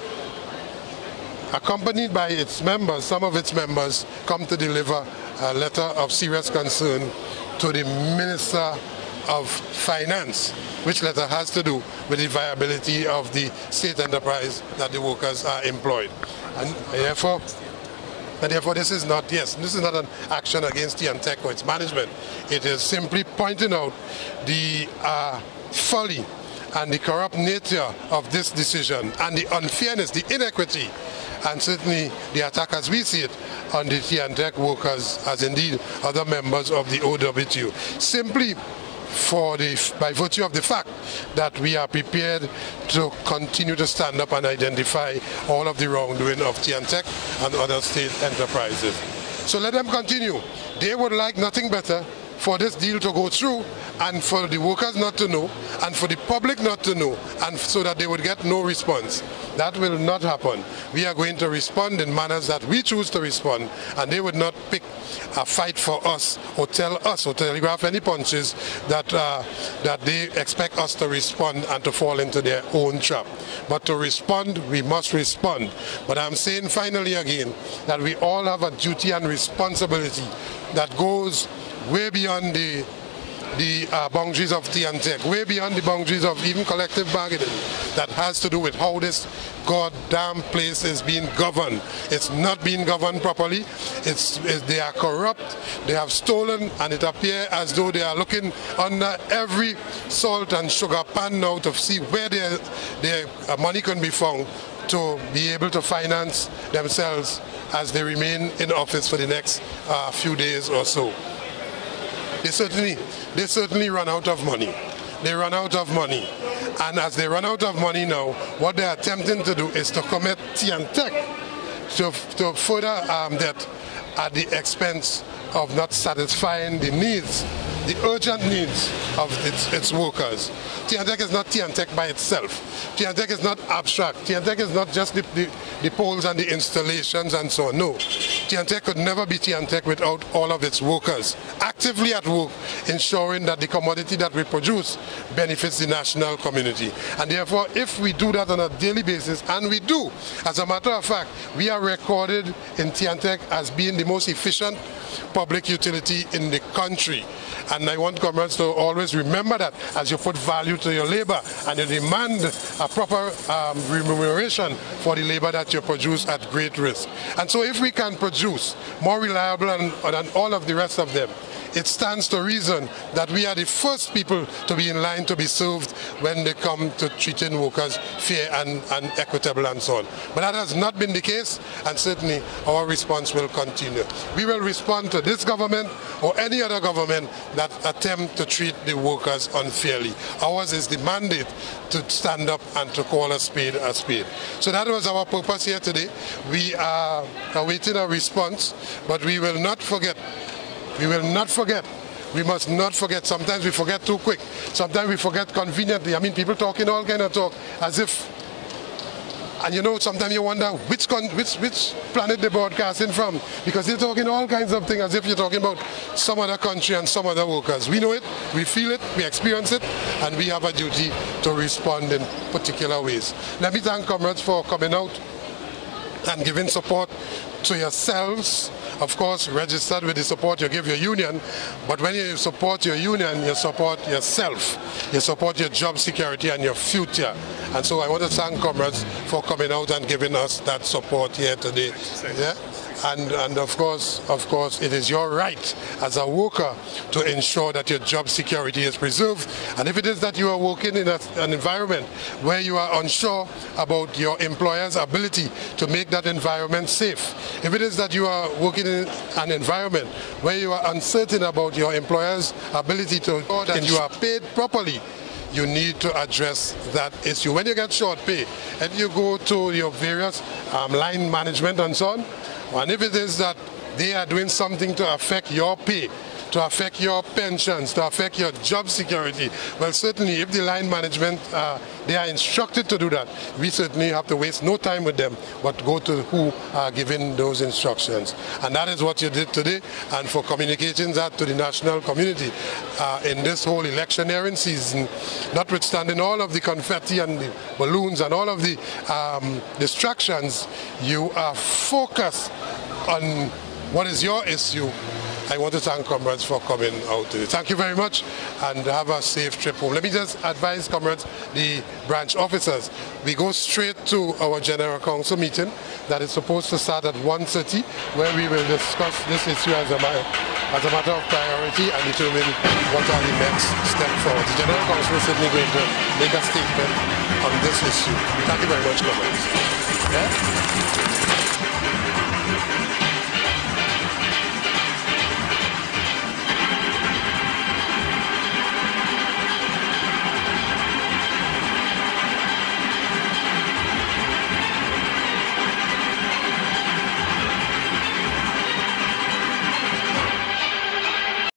accompanied by its members, some of its members, come to deliver a letter of serious concern to the Minister of Finance, which letter has to do with the viability of the state enterprise that the workers are employed. And therefore this is not an action against T&TEC or its management. It is simply pointing out the folly and the corrupt nature of this decision and the unfairness, the inequity, and certainly the attack as we see it on the T&TEC workers, as indeed other members of the OWTU. Simply by virtue of the fact that we are prepared to continue to stand up and identify all of the wrongdoing of T&TEC and other state enterprises. So let them continue. They would like nothing better for this deal to go through and for the workers not to know and for the public not to know, and so that they would get no response. That will not happen. We are going to respond in manners that we choose to respond, and they would not pick a fight for us or tell us or telegraph any punches that they expect us to respond and to fall into their own trap. But to respond, we must respond. But I'm saying finally again that we all have a duty and responsibility that goes way beyond the boundaries of T&TEC, way beyond the boundaries of even collective bargaining, that has to do with how this goddamn place is being governed. It's not being governed properly. They are corrupt, they have stolen, and it appears as though they are looking under every salt and sugar pan now to see where their money can be found to be able to finance themselves as they remain in office for the next few days or so. They certainly run out of money. They run out of money. And as they run out of money now, what they are attempting to do is to commit T&TEC to further debt at the expense of not satisfying the needs, the urgent needs of its workers. T&TEC is not T&TEC by itself. T&TEC is not abstract. T&TEC is not just the poles and the installations and so on. No. T&TEC could never be T&TEC without all of its workers actively at work, ensuring that the commodity that we produce benefits the national community. And therefore, if we do that on a daily basis, and we do, as a matter of fact, we are recorded in T&TEC as being the most efficient public utility in the country. And I want comrades to always remember that as you put value to your labor and you demand a proper remuneration for the labor that you produce at great risk. And so if we can produce more reliable than all of the rest of them, it stands to reason that we are the first people to be in line to be served when they come to treating workers fair and equitable and so on. But that has not been the case, and certainly our response will continue. We will respond to this government or any other government that attempt to treat the workers unfairly. Ours is the mandate to stand up and to call a spade a spade. So that was our purpose here today. We are awaiting a response, but we will not forget. We will not forget. We must not forget. Sometimes we forget too quick. Sometimes we forget conveniently. I mean, people talking all kind of talk as if, and you know, sometimes you wonder which planet they're broadcasting from, because they're talking all kinds of things as if you're talking about some other country and some other workers. We know it, we feel it, we experience it, and we have a duty to respond in particular ways. Let me thank comrades for coming out and giving support to yourselves. Of course, registered with the support you give your union, but when you support your union, you support yourself. You support your job security and your future. And so I want to thank comrades for coming out and giving us that support here today. Yeah? And of course, it is your right as a worker to ensure that your job security is preserved. And if it is that you are working in an environment where you are unsure about your employer's ability to make that environment safe, if it is that you are working in an environment where you are uncertain about your employer's ability to ensure that you are paid properly, you need to address that issue. When you get short pay, and you go to your various line management and so on, and if it is that they are doing something to affect your pay, to affect your pensions, to affect your job security, well, certainly if the line management, they are instructed to do that, we certainly have to waste no time with them, but go to who are giving those instructions. And that is what you did today, and for communicating that to the national community in this whole electioneering season, notwithstanding all of the confetti and the balloons and all of the distractions, you are focused on what is your issue. I want to thank comrades for coming out today. Thank you very much, and have a safe trip home. Let me just advise comrades, the branch officers, we go straight to our General Council meeting that is supposed to start at 1:30, where we will discuss this issue as a matter of priority and determine what are the next step forward. The General Council is certainly going to make a statement on this issue. Thank you very much, comrades. Yeah?